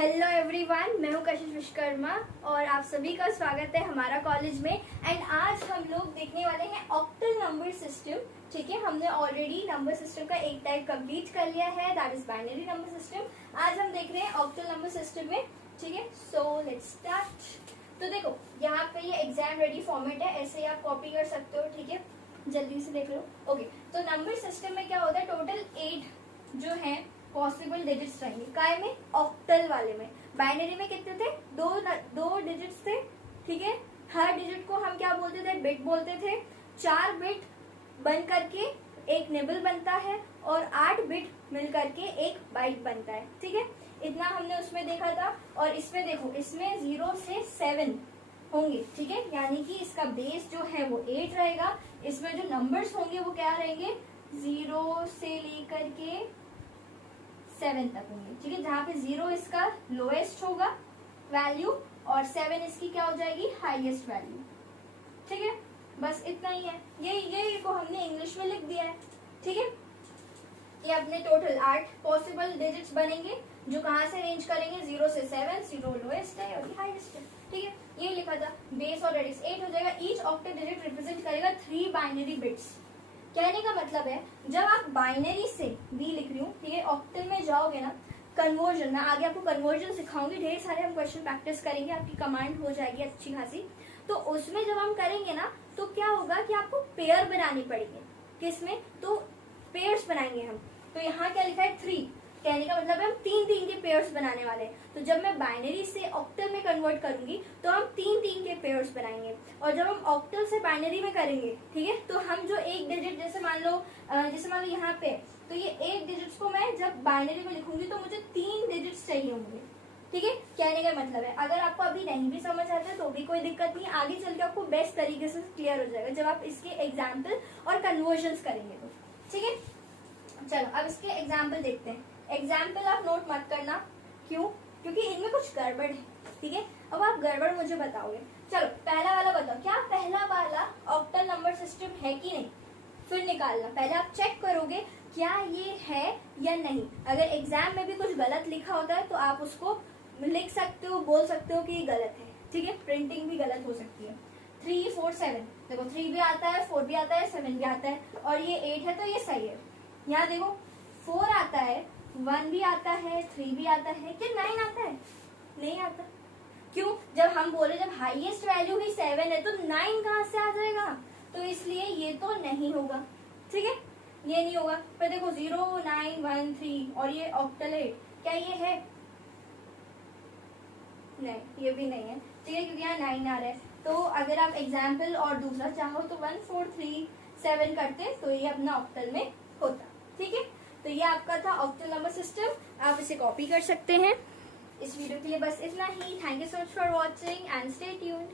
Hello everyone, मैं हूं कशिश विश्वकर्मा और आप सभी का स्वागत है हमारा कॉलेज में। एंड आज हम लोग देखने वाले हैं ऑक्टल नंबर सिस्टम। ठीक है, हमने ऑलरेडी नंबर सिस्टम का एक टाइप कंप्लीट कर लिया है, that is binary number system. आज हम देख रहे हैं ऑक्टल नंबर सिस्टम में। ठीक है, सो लेट्स स्टार्ट। तो देखो, यहाँ पे ये एग्जाम रेडी फॉर्मेट है, ऐसे ही आप कॉपी कर सकते हो। ठीक है, जल्दी से देख लो। ओके, तो नंबर सिस्टम में क्या होता है, टोटल 8 जो है पॉसिबल डिजिट्स रहेंगे। काय में? ऑक्टल वाले में। बाइनरी में कितने थे? दो डिजिट्स थे। ठीक है, हर डिजिट को हम क्या बोलते थे? बिट बोलते थे। 4 बिट बन करके एक निबल बनता है और 8 बिट मिल करके एक बाइट बनता है। ठीक है, इतना हमने उसमें देखा था। और इसमें देखो, इसमें 0 से 7 होंगे। ठीक है, यानी कि इसका बेस जो है वो 8 रहेगा। इसमें जो नंबर्स होंगे वो क्या रहेंगे? 0 से लेकर के 7 तक होंगे। ठीक है, जहाँ पे 0 इसका लोएस्ट होगा वैल्यू और 7 इसकी क्या हो जाएगी? Highest value. ठीक है, बस इतना ही है। ये को हमने इंग्लिश में लिख दिया है। ठीक है, ये अपने टोटल 8 पॉसिबल डिजिट्स बनेंगे जो कहाँ से रेंज करेंगे? 0 से 7। 0 लोएस्ट है और हाईएस्ट है। ठीक है, ये लिखा था। बेस और रेडियस 8 हो जाएगा। ईच ऑक्टल डिजिट रिप्रेजेंट करेगा 3 बाइनरी बिट्स। कहने का मतलब है, जब आप बाइनरी से बी लिख रही हूँ, ठीक है, ऑक्टल में जाओगे ना, कन्वर्जन, मैं आगे आपको कन्वर्जन सिखाऊंगी। ढेर सारे हम क्वेश्चन प्रैक्टिस करेंगे, आपकी कमांड हो जाएगी अच्छी खासी। तो उसमें जब हम करेंगे ना, तो क्या होगा कि आपको पेयर बनानी पड़ेगी। किसमें? तो पेयर्स बनाएंगे हम। तो यहाँ क्या लिखा है? 3। कहने का मतलब है हम 3 के पेयर्स बनाने वाले हैं। तो जब मैं बाइनरी से ऑक्टल में कन्वर्ट करूंगी तो हम 3 के पेयर्स बनाएंगे। और जब हम ऑक्टल से बाइनरी में करेंगे, ठीक है, तो हम जो एक डिजिट, जैसे मान लो यहाँ पे, तो ये 8 डिजिट्स को मैं जब बाइनरी में लिखूंगी तो मुझे 3 डिजिट्स चाहिए होंगे। ठीक है, कहने का मतलब है, अगर आपको अभी नहीं भी समझ आता है तो भी कोई दिक्कत नहीं, आगे चल के आपको बेस्ट तरीके से क्लियर हो जाएगा जब आप इसके एग्जाम्पल और कन्वर्जन करेंगे तो। ठीक है, चलो अब इसके एग्जाम्पल देखते हैं। एग्जाम्पल आप नोट मत करना, क्यों? क्योंकि इनमें कुछ गड़बड़ है। ठीक है, अब आप गड़बड़ मुझे बताओगे। चलो पहला वाला बताओ, क्या पहला वाला ऑक्टल नंबर सिस्टम है कि नहीं? फिर निकालना। पहले आप चेक करोगे क्या ये है या नहीं। अगर एग्जाम में भी कुछ गलत लिखा होता है तो आप उसको लिख सकते हो, बोल सकते हो कि ये गलत है। ठीक है, प्रिंटिंग भी गलत हो सकती है। 3, 4, 7, देखो 3 भी आता है, 4 भी आता है, 7 भी आता है, और ये 8 है तो ये सही है। यहाँ देखो 4 आता है, 1 भी आता है, 3 भी आता है, क्या 9 आता है? नहीं आता। क्यों? जब हम बोले जब हाईएस्ट वैल्यू ही 7 है तो 9 कहाँ से आ जाएगा? तो इसलिए ये तो नहीं होगा। ठीक है, ये नहीं होगा। पर देखो 0, 9, 1, 3 और ये ऑक्टल 8, क्या ये है? नहीं, ये भी नहीं है। ठीक है, क्योंकि यहाँ 9 आ रहा है। तो अगर आप एग्जाम्पल और दूसरा चाहो तो 1, 4, 3, 7 करते तो ये अपना ऑक्टल में होता। ठीक है, तो ये आपका था ऑक्टल नंबर सिस्टम। आप इसे कॉपी कर सकते हैं। इस वीडियो के लिए बस इतना ही। Thank you so much for watching and stay tuned.